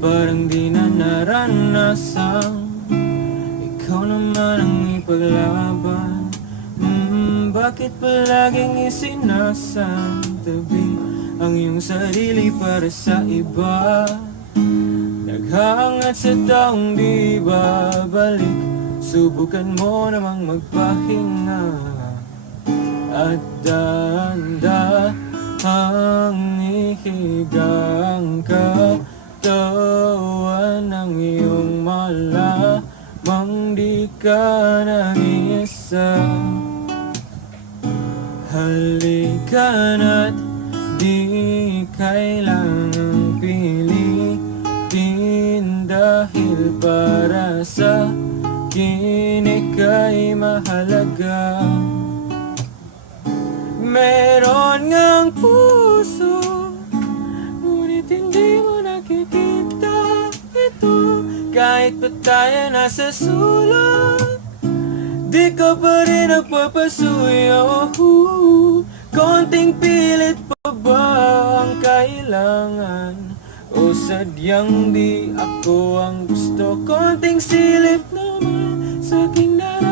parang di na naranasan. Ikaw naman ang ipaglaban. Bakit palaging isinasantabi ang iyong sarili para sa iba? Naghahangat sa taong di babalik. Subukan mo namang magpahinga at dahan-dahang ihigang katawan ng iyong malamang di ka nag-iisa. Halika na't di kailangang pilitin, dahil para sa akin ika'y mahalaga. Meron ngang puso, ngunit hindi mo nakikita ito. Kahit pa tayo nasa sulok, di ka pa rin nagpapasuyo. Konting pilit pa ba ang kailangan? O sadyang di ako ang gusto? Konting silip naman sa aking nararamdaman.